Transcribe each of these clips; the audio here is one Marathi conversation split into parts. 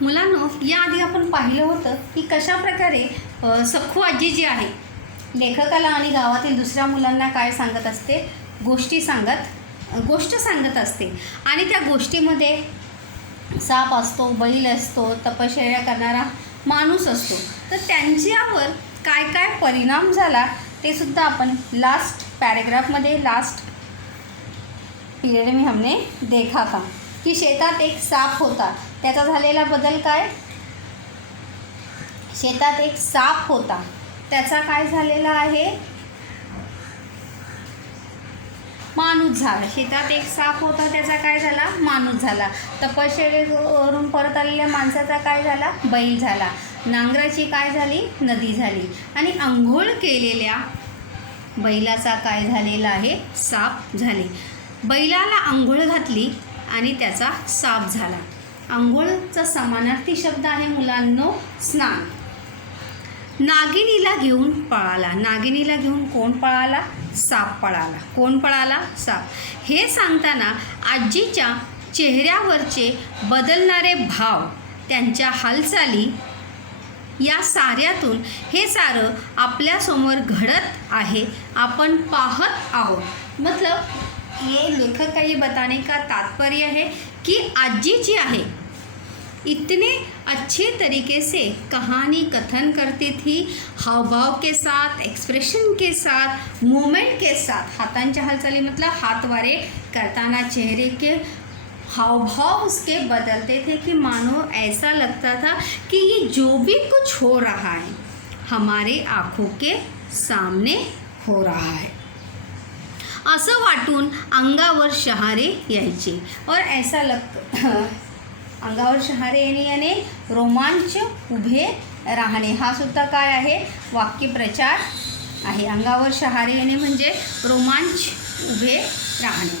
मुलांनो, याआधी आपण पाहिलं होतं की कशा प्रकारे सखू आजी जी आहे लेखकाला आणि गावातील दुसऱ्या मुलांना काय सांगत असते, गोष्ट सांगत असते आणि त्या गोष्टीमध्ये साप असतो, बैल असतो, तपश्चर्या करणारा माणूस असतो. तर त्यांच्यावर काय काय परिणाम झाला ते सुद्धा आपण लास्ट पॅरेग्राफमध्ये लास्ट पीरियड में हमने देखा था की शेतात एक साप होता. त्याचा झालेला बदल काय, शेतात एक साप होता त्याचा काय झालेला आहे, माणूस झाला. शेतात एक साप होता त्याचा काय झाला, माणूस झाला. तपश्चर्येवरून परत आलेल्या माणसाचा काय झाला, बैल झाला. नांगराची काय झाली, नदी झाली. आणि आंघोळ केलेल्या बैलाचा काय झालेला आहे, साप झाले. बैलाला आंघोळ घातली आणि त्याचा साप झाला. आंघोळचा समानार्थी शब्द आहे मुलांनो स्नान. नागिनीला घेऊन पळाला. नागिनीला घेऊन कोण पळाला, साप पळाला. कोण पळाला, साप. हे सांगताना आजीच्या चेहऱ्यावरचे बदलणारे भाव, त्यांच्या हालचाली, या साऱ्यातून हे सारं आपल्यासमोर घडत आहे, आपण पाहत आहोत. मतलब ये लेखक का ये बताने का तात्पर्य है कि आजी जी आहे इतने अच्छे तरीके से कहानी कथन करती थी, हाव भाव के साथ, एक्सप्रेशन के साथ, मूवमेंट के साथ. हाथांच्या हालचाली मतलब हाथ वारे करताना चेहरे के हाव भाव उसके बदलते थे कि मानो ऐसा लगता था कि ये जो भी कुछ हो रहा है हमारे आँखों के सामने हो रहा है, असं वाटून अंगावर शहारे यायचे. और ऐसा अंगावर शहारे येणे याने रोमांच उभे राहणे, हा सुद्धा काय आहे, वाक्यप्रचार आहे. अंगावर शहारे येणे म्हणजे रोमांच उभे राहणे.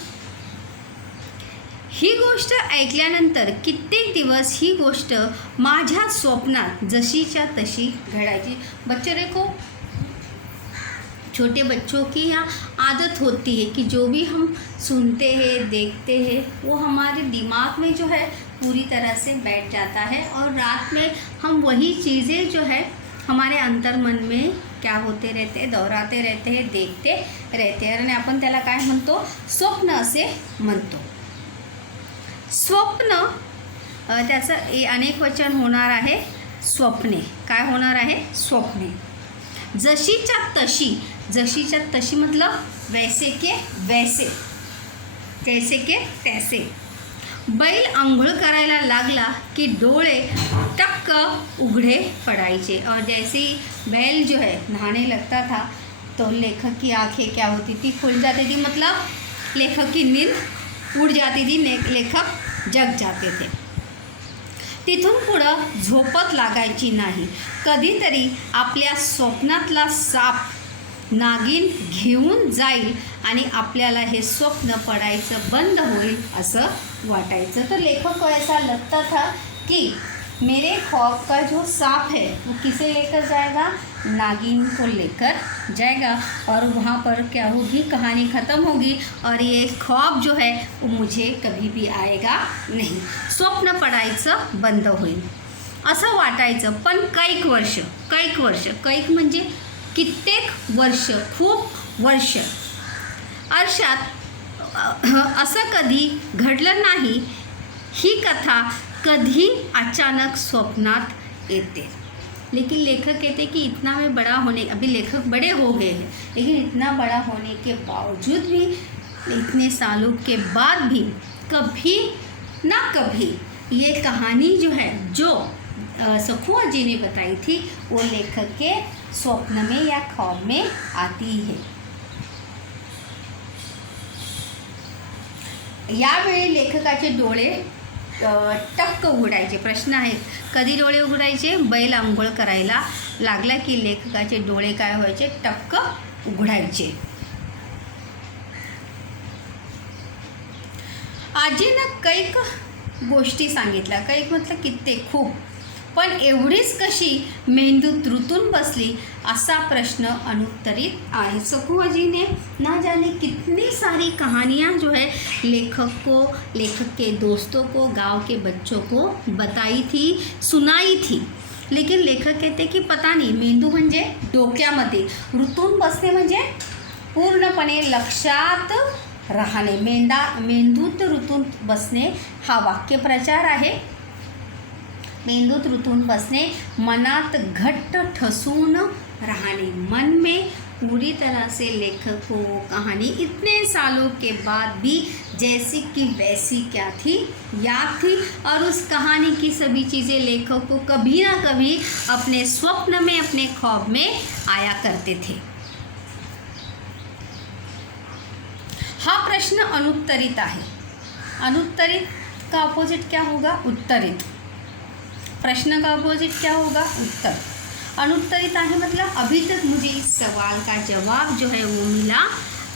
ही गोष्ट ऐकल्यानंतर कित्येक दिवस ही गोष्ट माझ्या स्वप्नात जशीच्या तशी घडायची. बच्चे देखो, छोटे बच्चों की यहाँ आदत होती है कि जो भी हम सुनते हैं, देखते हैं, वो हमारे दिमाग में जो है पूरी तरह से बैठ जाता है और रात में हम वही चीज़ें जो है हमारे अंतर्मन में क्या होते रहते, दोहराते रहते हैं, देखते रहते हैं. आणि आपण त्याला काय म्हणतो, स्वप्न असे म्हणतो. स्वप्न त्याचं अनेक वचन होणार आहे, स्वप्ने. काय होणार आहे, स्वप्ने. जशीच्या तशी, जशीच्या तशी मतलब वैसे के वैसे, तैसे के तैसे. बैल आंघोळ करायला लागला की डोळे टक्क उघडे पडायचे. और जैसे बैल जो है नहाने लगता था तो लेखक की आंखें क्या होती थी, खुल जाती थी. मतलब लेखक की नींद उड़ जाती थी, लेखक जग जाते थे. तिथून पुढं झोपत लागायची नाही. कधीतरी आपल्या स्वप्नातला साप नागिन घेऊन जाईल आणि आपल्याला हे स्वप्न पडायचं बंद होईल असं वाटायचं. तर लेखक को ऐसा लगता था कि मेरे ख्वाब का जो सांप है वो किसे लेकर जाएगा, नागिन को लेकर जाएगा. और वहाँ पर क्या होगी, कहानी ख़त्म होगी और ये ख्वाब जो है वो मुझे कभी भी आएगा नहीं, स्वप्न पडायचं बंद होईल असं वाटायचं. पण कैक वर्ष म्हणजे कित्येक वर्ष, खूप वर्ष. अर्थात असं कधी घडलं नाही. ही कथा कधी अचानक स्वप्नात येते. लेकिन लेखक कहते कि इतना मैं बड़ा होने, अभी लेखक बड़े हो गए हैं, लेकिन इतना बड़ा होने के बावजूद भी, इतने सालों के बाद भी कभी ना कभी ये कहानी जो है, जो सखुआ जी ने बताई थी, वो लेखक के स्वप्न में या ख्वाब में आती है. यावेळी लेखकाचे डोळे टक्क उघडायचे. प्रश्न आहेत, कधी डोळे उघडायचे, बैल आंघोळ करायला लागला की लेखकाचे डोळे काय व्हायचे, टक्क उघडायचे. आजीनं कैक गोष्टी सांगितल्या. कैक म्हटलं कित्येक, खूप. पण एवढीच कशी मेंदूत रुतून बसली, असा प्रश्न अनुत्तरित आहे. सखुआजी ने ना जाने कितनी सारी कहानियाँ जो है लेखक के दोस्तों को, गांव के बच्चों को बताई थी, सुनाई थी. लेकिन लेखक कहते की पता नाही, मेंदू म्हणजे डोक्यामध्ये, रुतून बसणे म्हणजे पूर्णपणे लक्षात राहणे. मेंदूत रुतून बसणे हा वाक्यप्रचार आहे. मेंदूत रुतून बसने, मनात घट्ट ठसून रहने. मन में पूरी तरह से लेखक को वो कहानी इतने सालों के बाद भी जैसी कि वैसी क्या थी, याद थी. और उस कहानी की सभी चीज़ें लेखक को कभी ना कभी अपने स्वप्न में, अपने ख्वाब में आया करते थे. हा प्रश्न अनुत्तरित आहे. अनुत्तरित का अपोजिट क्या होगा? उत्तरित. प्रश्न का अपोजिट क्या होगा? उत्तर. अनुत्तरित आहे मतलब अभी तक मुझे इस सवाल का जवाब जो है वो मिला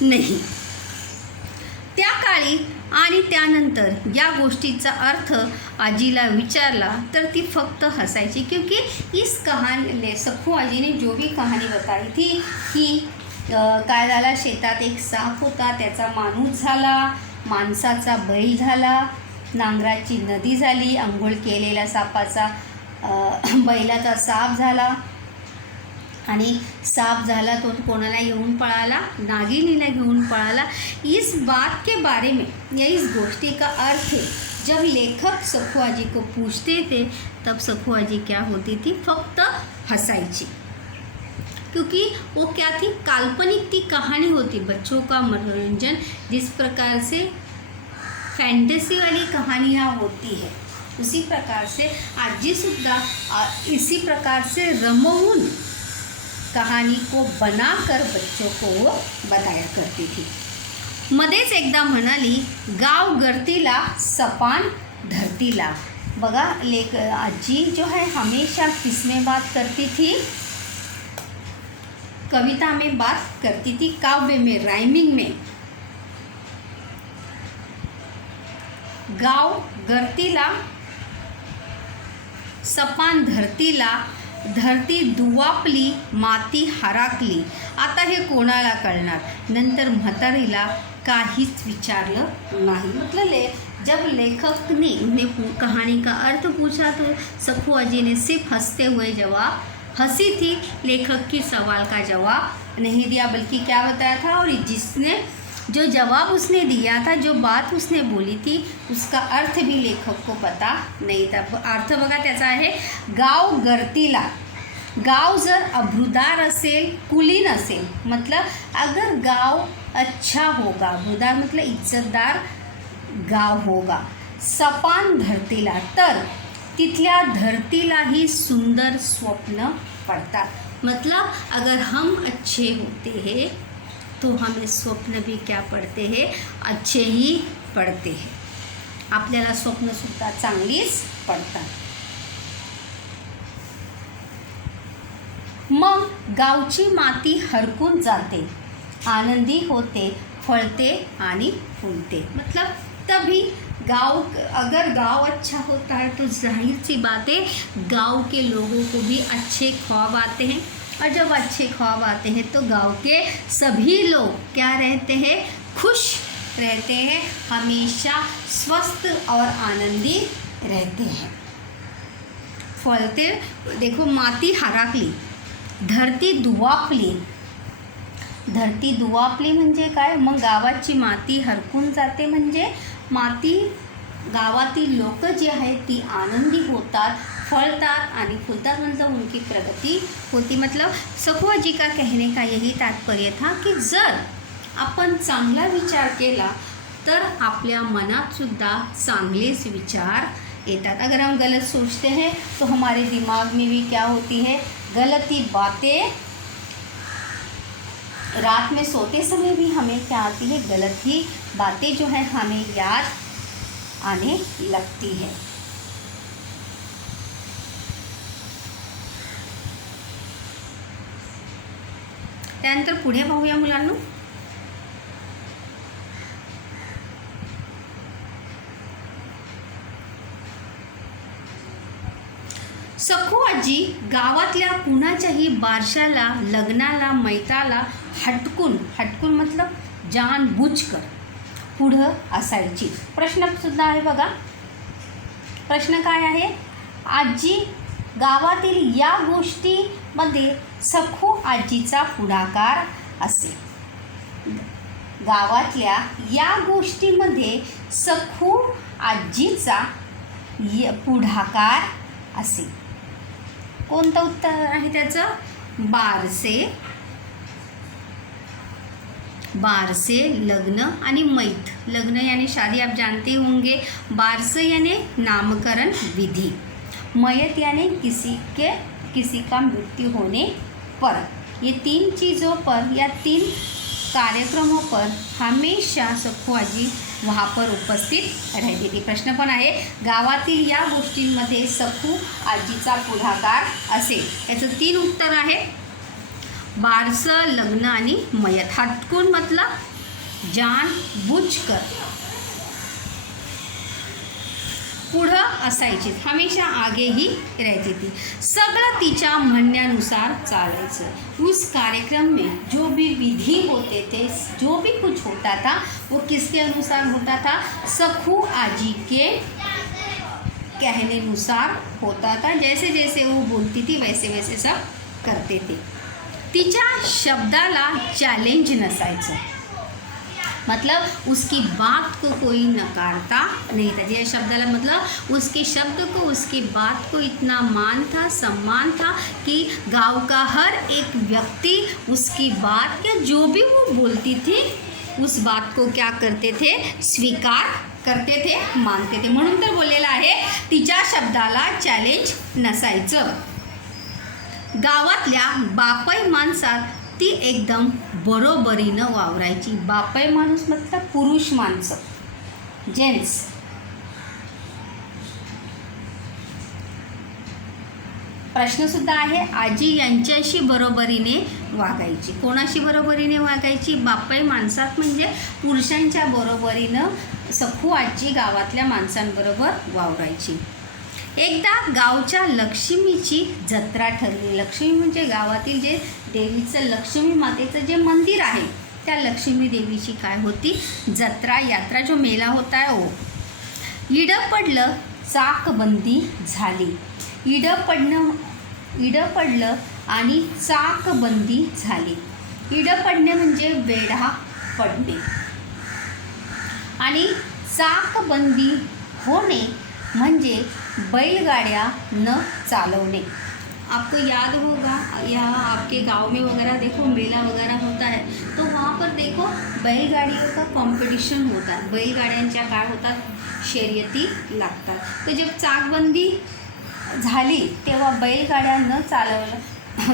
नहीं. त्या काळी आणि त्यानंतर या गोष्टीचा अर्थ आजीला विचारला तर ती फक्त हसायची. क्योंकि इस कहानी सखू आजी ने जो भी कहानी बताई थी की काय झाला, शेतात एक साप होता, त्याचा माणूस झाला, माणसाचा बैल झाला, नांगराची नदी झाली, अंघोळ केलेल्या सापाचा बैलाचा साप झाला, आणि साप झाला तो कोणाला येऊन पळाला, नागिनीला घेऊन पळाला. इस बात के बारे में या इस गोष्टी का अर्थ है, जब लेखक सखुआजी को पूछते थे तब सखुआजी क्या होती थी? फक्त हंसायची. क्योंकि वो क्या थी? काल्पनिक ती कहानी होती, बच्चों का मनोरंजन. जिस प्रकार से फैंटेसी वाली कहानियाँ होती है उसी प्रकार से आजी सुद्धा इसी प्रकार से रमवून कहानी को बनाकर बच्चों को वो बताया करती थी. मध्येच एकदा म्हणाली, गाव गर्तीला सपान धरतीला. बघा आजी जो है हमेशा किसमें बात करती थी? कविता में बात करती थी, काव्य में, राइमिंग में. गाव गर्तीला सपान धरतीला, धरती दुवापली, माती हराकली. आता हे कोणाला कळणार? नंतर म्हातारीला काहीच विचारलं नाही. मतलब जब लेखक ने कहानी का अर्थ पूछा तो सखुआजी ने सिर्फ हंसते हुए जवाब, हंसी थी, लेखक की सवाल का जवाब नहीं दिया, बल्कि क्या बताया था. और जिसने जो जवाब उसने दिया था, जो बात उसने बोली थी, उसका अर्थ भी लेखक को पता नहीं था. अर्थ बघा त्याचा आहे, गाव गर्तीला. गाव जर अभ्रुदार असेल, कुलीन असेल, मतलब अगर गाव अच्छा होगा, अभ्रुदार मतलब इज्जतदार गाव होगा, सपान धरतीला, तर तिथल्या धरतीलाही सुंदर स्वप्न पडतात. मतलब अगर हम अच्छे होते हैं तो हमें स्वप्न भी क्या पडते हैं? अच्छे ही पडते हैं. आपल्याला स्वप्नसुद्धा चांगलीच पडतात. मग गावची माती हरकून जाते, आनंदी होते, फळते आणि फूलते. मतलब तभी अगर गांव अच्छा होता है तो जाहिर सी बात है गांव के लोगों को भी अच्छे ख्वाब आते हैं. और जब अच्छे ख्वाब आते हैं तो गांव के सभी लोग क्या रहते हैं? खुश रहते हैं, हमेशा स्वस्थ और आनंदी रहते हैं. फलते देखो, माती हराकली, धरती दुवापली. धरती दुवापली म्हणजे काय? मग गावाची माती हरकून जाते म्हणजे माती, गावातील लोक जे आहेत ती आनंदी होतात, फळतात आणि फुलतात, मतलब उनकी प्रगति होती. मतलब सखुआजी का कहने का यही तात्पर्य था कि जर आपण चांगला विचार केला तर आपल्या मनात सुद्धा चांगलेच विचार येतात. अगर हम गलत सोचते हैं तो हमारे दिमाग में भी क्या होती है? गलती बातें. रात में सोते समय भी हमें क्या आती है? गलत ही बातें जो है हमें याद आने लगती है. त्यानंतर पुढे पाहूया मुलांनो. सखू आजी गावातल्या कुणाच्याही बारशाला, लग्नाला, मैताला हटकून मतलब जानबूझकर पुढं असायची. प्रश्नसुद्धा आहे बघा. प्रश्न काय आहे? आजी गावातील या गोष्टीमध्ये सखू आजीचा पुढाकार असे. गावातल्या या गोष्टीमध्ये सखू आजीचा पुढाकार असे. कोणतं उत्तर आहे त्याचं? बारसे लग्न आणि मैत. लग्न यानी शादी आप जानते होंगे. बारसे यानी नामकरण विधि. मैत यानी किसी का मृत्यु होने पर. ये 3 चीज़ों पर या 3 कार्यक्रमों पर हमेशा सखू आजी वहाँ पर उपस्थित रहती थी. प्रश्न पण आहे, गावातील या गोष्टींमध्ये सखू आजीचा पुढाकार असे. याचं 3 उत्तर आहे. बारसं, लग्न आणि मयत. हटकून मतलब जानबूझकर पुढं असायची, हमेशा आगेही रहती थी. सगळं तिच्या म्हणण्यानुसार चालायचं. उस कार्यक्रम में जो भी विधि होते थे, जो भी कुछ होता था, वो किसके अनुसार होता था? सखू आजी के कहने अनुसार होता था. जैसे जैसे वो बोलती थी वैसे वैसे सब करते थे. तिच्या शब्दाला चॅलेंज नसायचं. मतलब उसकी बात को कोई नकारता नहीं था. यह शब्दाला मतलब उसके शब्द को, उसकी बात को इतना मान था, सम्मान था कि गांव का हर एक व्यक्ति उसकी बात या जो भी वो बोलती थी उस बात को क्या करते थे? स्वीकार करते थे, मानते थे. म्हणून तर बोललेलं आहे तिच्या शब्दाला चॅलेंज नसायचं. गावातल्या बापई माणसात ती एकदम बरोबरीनं वावरायची. बापई माणूस मतलब पुरुष माणसं, जेंट्स. प्रश्नसुद्धा आहे. आजी यांच्याशी बरोबरीने वागायची. कोणाशी बरोबरीने वागायची? बापई माणसात म्हणजे पुरुषांच्या बरोबरीनं सखू आजी गावातल्या माणसांबरोबर वावरायची. एकदा गावच्या लक्ष्मीची जत्रा ठरली. लक्ष्मी म्हणजे गावातील जे देवीचं, लक्ष्मी मातेचं जे मंदिर आहे त्या लक्ष्मी देवीची काय होती? जत्रा, यात्रा, जो मेला होता है वो. इडं पडलं, चाकबंदी झाली. इडं पडलं आणि चाकबंदी झाली. इडं पडणे म्हणजे वेढा पडणे आणि चाकबंदी होणे म्हणजे बैलगाड़ियाँ न चालवने. आपको याद होगा, यहाँ आपके गांव में वगैरह देखो मेला वगैरह होता है तो वहाँ पर देखो बैलगाड़ियों का कंपटीशन होता है. बैलगाड्यांच्या काय होतात? शर्यती लागतात. तो जब चाकबंदी झाली तेव्हा बैलगाड्या न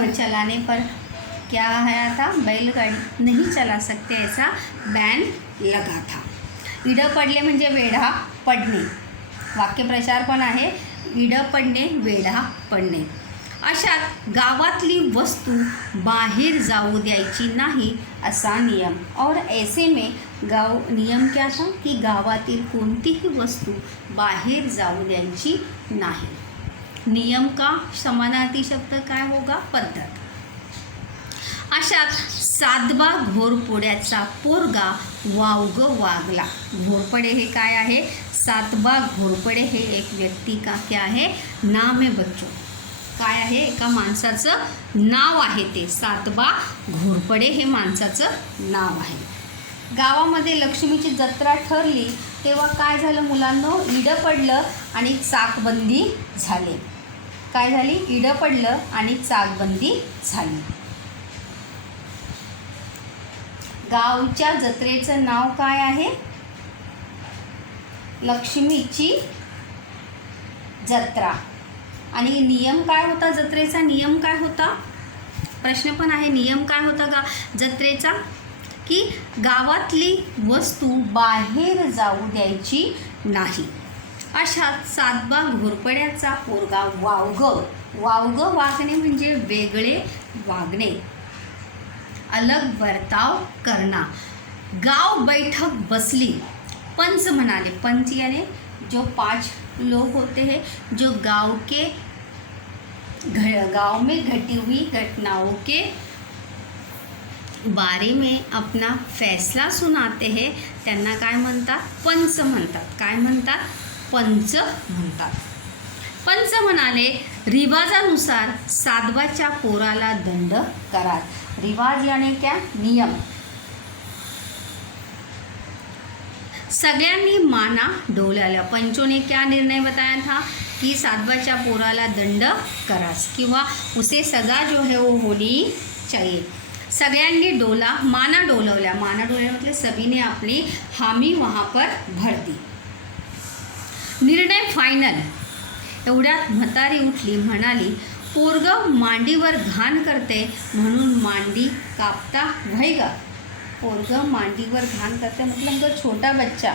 चलाने पर क्या आया था? बैलगाड़ी नहीं चला सकते ऐसा बैन लगा था. इडं पडले म्हणजे वेढा पडणे. वाक्यप्रचार पण आहे, इडं पडणे, वेढा पडणे. अशात गावातली वस्तू बाहेर जाऊ द्यायची नाही असा नियम. और ऐसे में नियम क्या था कि गावातील कोणतीही वस्तू बाहेर जाऊ द्यायची नाही. नियम का समानार्थी शब्द काय होगा? पद्धत. अशात सातबा घोरपड्याचा पोरगा वावग वागला. घोरपडे हे काय आहे? सातबा घोरपडे हे एक व्यक्ती का क्या आहे? नाम आहे बच्चो. काय आहे? एका माणसाचं नाव आहे ते. सातबा घोरपडे हे माणसाचं नाव आहे. गावामध्ये लक्ष्मीची जत्रा ठरली तेव्हा काय झालं मुलांनो? इडं पडलं आणि चाकबंदी झाली. काय झाली? इडं पडलं आणि चाकबंदी झाली. गावच्या जत्रेचं नाव काय आहे? लक्ष्मीची जत्रा. आणि नियम काय होता जत्रेचा? नियम काय होता? प्रश्न पण आहे. नियम काय होता का जत्रेचा? की गावातली वस्तू बाहेर जाऊ द्यायची नाही. अशात सातबा घोरपड्याचा पोरगा वावग वागणे म्हणजे वेगळे वागणे, अलग बर्ताव करना. गाव बैठक बसली. पंच म्हणाले. पंच यानी जो 5 लोग होते हैं जो गांव के गांव में घटी हुई घटनाओं के बारे में अपना फैसला सुनाते हैं त्यांना काय म्हणतात? पंच म्हणतात. काय म्हणतात? पंच म्हणतात. पंच म्हणाले, रिवाजानुसार साधवाच्या पोराला दंड करा. रिवाज यानी क्या? नियम. सगळ्यांनी माना डोलावल्या. पंचों ने क्या निर्णय बताया था कि साधवाच्या पोराला दंड करास किंवा उसे सजा जो है वो होनी चाहिए. सगळ्यांनी माना डोलवल्या. माना डोलवल्या मतलब सभी ने अपनी हामी वहाँ पर भर दी. निर्णय फायनल. एवढ्यात म्हातारी उठली, म्हणाली, पोरग मांडीवर घाण करते म्हणून मांडी कापता वही गा. पोरग मांडीवर घाण करते मतलब अगर छोटा बच्चा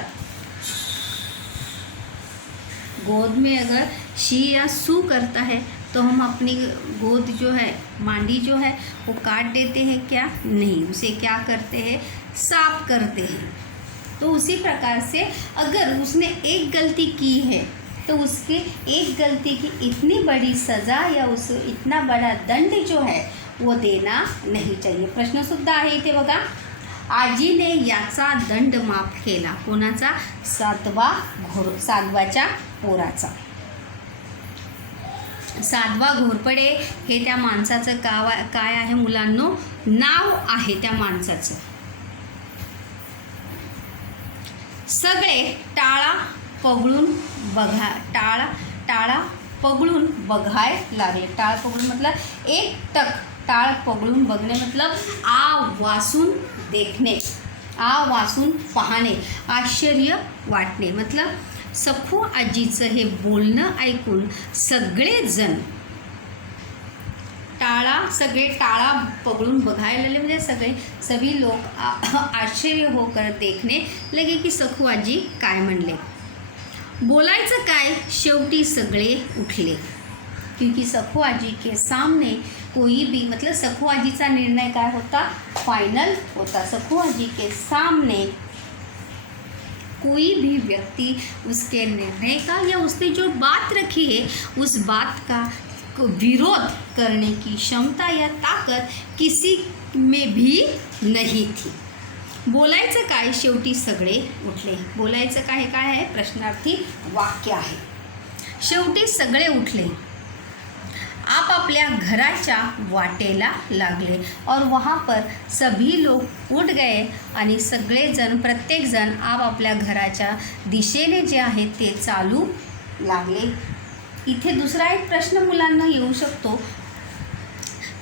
गोद में अगर शी या सू करता है तो हम अपनी गोद जो है, मांडी जो है वो काट देते हैं क्या? नहीं, उसे क्या करते हैं? साफ करते हैं. तो उसी प्रकार से अगर उसने एक गलती की है तो उसके एक गलती की इतनी बड़ी सज़ा या उसे इतना बड़ा दंड जो है वो देना नहीं चाहिए. प्रश्नसुद्धा आहे इथे बघा. आजीने याचा दंड माफ केला. कोणाचा? साधवाच्या पोराचा. साधवा घोरपडे हे त्या माणसाचं काय आहे मुलांनो? नाव आहे त्या माणसाचं. सगळे टाळा पगळून बघाय लागले. टाळ पगळून मतलब एक टक. टाळ पगळून बघणे मतलब वासून देखणे, वासून पाहणे, आश्चर्य वाटणे. मतलब सखू आजीचं हे बोलणं ऐकून सगळेजण सगळे टाळा पगळून बघायला लागले. म्हणजे सभी लोग आश्चर्य होकर देखने लगे की सखू आजी काय म्हणले. बोलायचं काय? शेवटी सगळे उठले. क्योंकि सखू आजी के सामने कोई भी मतलब सखू आजीचा निर्णय काय होता? फाइनल होता. सखू आजी के सामने कोई भी व्यक्ति उसके निर्णय का या उसने जो बात रखी है उस बात का विरोध करने की क्षमता या ताकत किसी में भी नहीं थी. बोलायचं काय? शेवटी सगळे उठले. बोलायचं काय आहे? प्रश्नार्थी वाक्य आहे. शेवटी सगळे उठले. आपापल्या घराच्या वाटेला लागले और वहाँ पर सभी लोग उठ गए आणि सगळेजण प्रत्येकजण आपापल्या घराच्या दिशेने जे आहे ते चालू लागले. इथे दुसरा एक प्रश्न मुलांना येऊ शकतो.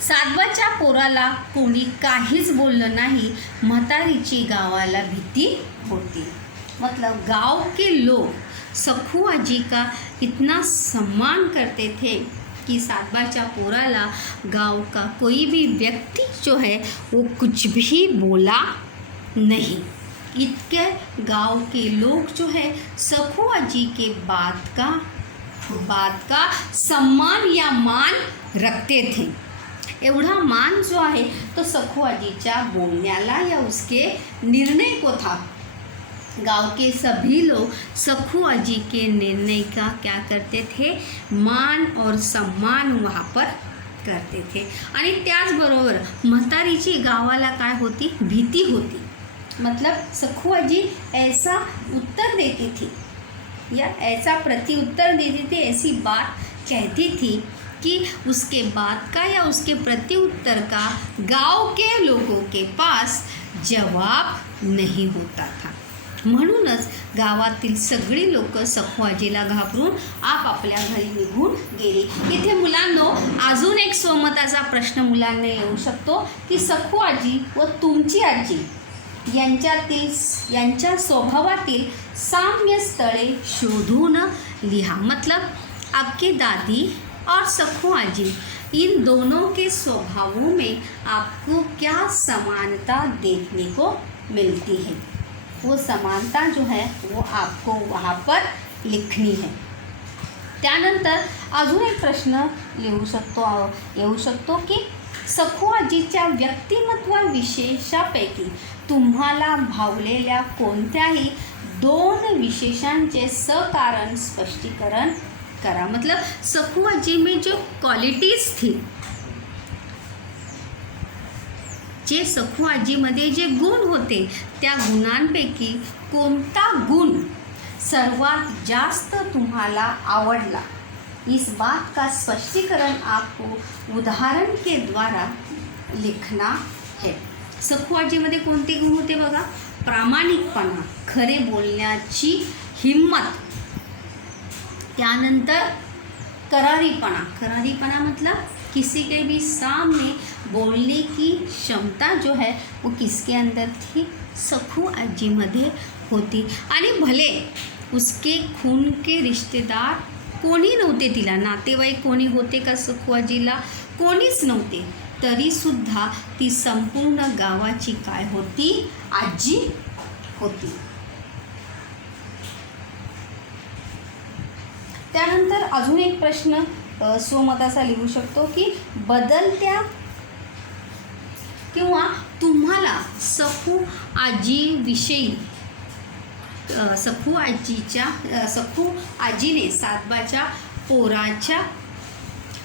साधवाच्या पोराला कोणी काहीच बोललं नाही. म्हातारीची गावाला भीती होती. मतलब गांव के लोग सखू आजी का इतना सम्मान करते थे कि साधवाच्या पोराला गांव का कोई भी व्यक्ति जो है वो कुछ भी बोला नहीं. इतके गांव के लोग जो है सखू आजी के बात का सम्मान या मान रखते थे. एवढा मान जो आहे तो सखू आजीच्या बोलण्याला या उसके निर्णय को था. गांव के सभी लोग सखू आजी के निर्णय का क्या करते थे? मान और सम्मान वहाँ पर करते थे. आणि त्याचबरोबर म्हातारीची गावाला काय होती? भीती होती. मतलब सखू आजी ऐसा उत्तर देती थी या ऐसा प्रत्युत्तर देती थी, ऐसी बात कहती थी कि उसके बाद का या उसके प्रत्युत्तर का गांव के लोगों के पास जवाब नहीं होता था. म्हणूनच गावातील सगळी लोक सखू आजीला घाबरून आपापल्या घरी निघून गेली. इथे मुलांनो अजून एक स्वमताचा प्रश्न मुलांना येऊ शकतो की सखू आजी व तुमची आजी यांच्या स्वभावातील साम्य स्थळे शोधून लिहा. मतलब आपकी दादी और सखू आजी इन दोनों के स्वभावों में आपको क्या समानता देखने को मिलती है? वो समानता जो है वो आपको वहाँ पर लिखनी है. त्यानंतर अजून एक प्रश्न येऊ शकतो की सखू आजीच्या व्यक्तिमत्व विशेषापैकी तुम्हाला भावलेल्या कोणत्याही 2 विशेषांचे सकारण स्पष्टीकरण करा। मतलब सखू आजी में जो क्वालिटीज थी, जे सखू आजीमध्ये जे गुण होते, त्या गुणांपैकी कोणता गुण सर्वात जास्त तुम्हाला आवडला, इस बात का स्पष्टीकरण आपको उदाहरण के द्वारा लिखना है। सखू आजीमध्ये कोणते गुण होते बघा? प्रामाणिकपणा, खरे बोलण्याची हिम्मत, त्यानंतर करारीपणा। करारीपणा मतलब किसी के भी सामने बोलने की क्षमता जो है वो किसके अंदर थी? सखू आजीमध्ये होती। आणि भले उसके खून के रिश्तेदार कोणी नव्हते, तिला नातेवाईक कोणी होते का सखू आजीला? कोणीच नव्हते, तरीसुद्धा ती संपूर्ण गावाची काय होती? आजी होती। त्यानंतर अजून एक प्रश्न स्वमताचा लिहू शकतो की बदलत्या किंवा तुम्हाला सखू आजीविषयी, सखू आजीने सातबाच्या पोराच्या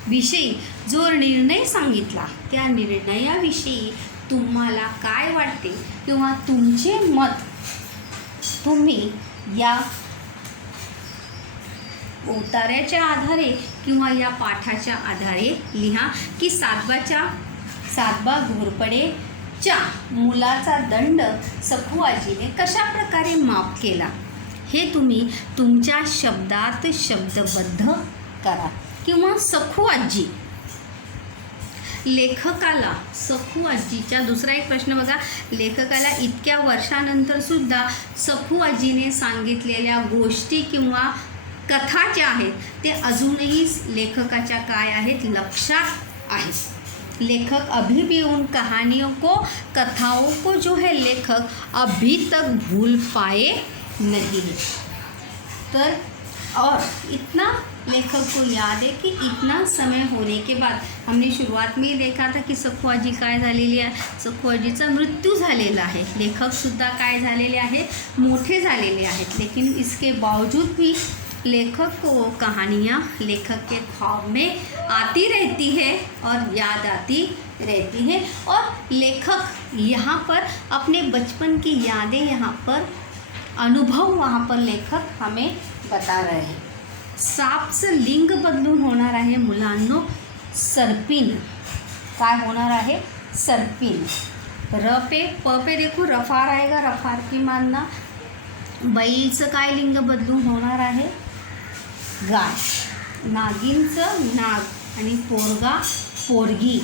विषयी जो निर्णय सांगितला, त्या निर्णयाविषयी तुम्हाला काय वाटते किंवा तुमचे मत तुम्ही या उतार्याच्या आधारे किंवा या पाठाच्या आधारे लिहा की सातबा घोरपडेच्या मुलाचा दंड सखू आजीने कशा प्रकारे माफ केला, हे तुम्ही तुमच्या शब्दात शब्दबद्ध करा। किंवा सखू आजी लेखकाला, सखू आजीच्या दुसरा एक प्रश्न बघा, लेखकाला इतक्या वर्षानंतर सुद्धा सखू आजीने सांगितलेल्या गोष्टी किंवा कथा ज्या आहेत ते अजूनही लेखकाच्या काय आहेत? लक्षात आहेत। लेखक अभी भी उन कहानियों को, कथाओं को जो है लेखक अभी तक भूल पाए नहीं है। तर और इतना लेखक को याद है कि इतना समय होने के बाद, हमने शुरुआत में ही देखा था की सखू आजी काय झालेली आहे? सखू आजीचा मृत्यू झालेला आहे। लेखकसुद्धा काय झालेले आहेत? मोठे झालेले आहेत। लेकिन इसके बावजूद भी लेखक को वो कहानियाँ लेखक के ख्वाब में आती रहती है और याद आती रहती है, और लेखक यहाँ पर अपने बचपन की यादें, यहाँ पर अनुभव वहाँ पर लेखक हमें बता रहे हैं। सापचं लिंग बदलून होणार आहे मुलांनो सर्पिन। काय होणार आहे? सर्पिन। र पे प पे देखो रफार आएगा, रफार की मानना। बैलचं काय लिंग बदलून होणार आहे? गाय। नागिनचं नाग आणि पोरगा पोरगी।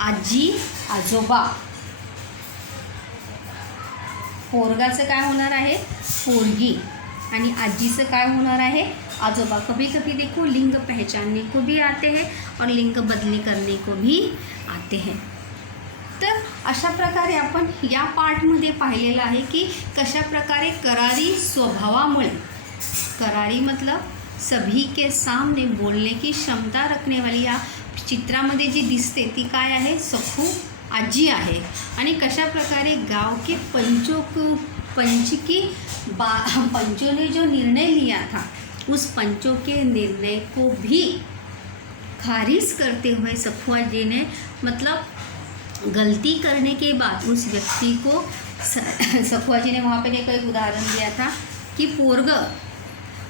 आजी आजोबा। पोरगाचं काय होणार आहे? पोरगी। आणि आजीचं काय होणार आहे? आजोबा। कभी कभी देखो लिंग पहचानने को भी आते हैं और लिंग बदली करने को भी आते हैं। तर अशा प्रकारे आपण या पार्टमध्ये पाहिलेलं आहे की कशा प्रकारे करारी स्वभावामुळे, करारी मतलब सभी के सामने बोलने की क्षमता रखने वाली या चित्रामध्ये जी दिसते ती काय आहे? सखू आजी आहे। आणि कशा प्रकारे गांव के पंचों ने जो निर्णय लिया था, उस पंचों के निर्णय को भी खारिज करते हुए सखू आजी ने, मतलब गलती करने के बाद उस व्यक्ति को, सखू आजी ने वहाँ पर एक उदाहरण दिया था कि पोरग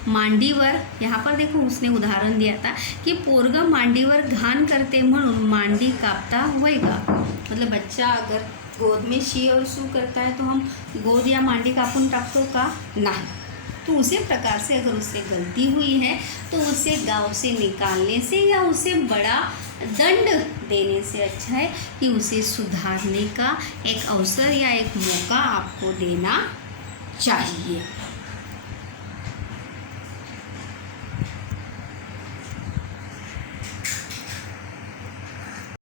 मांडीवर, यहाँ पर देखो उसने उदाहरण दिया था कि पोरग मांडीवर घाण करते म्हणून मांडी कापता होएगा। मतलब बच्चा अगर गोद में शी और सू करता है तो हम गोद या मांडी कापून टाकतो का? नहीं। तो उसी प्रकार से अगर उससे गलती हुई है तो उसे गांव से निकालने से या उसे बड़ा दंड देने से अच्छा है कि उसे सुधारने का एक अवसर या एक मौका आपको देना चाहिए।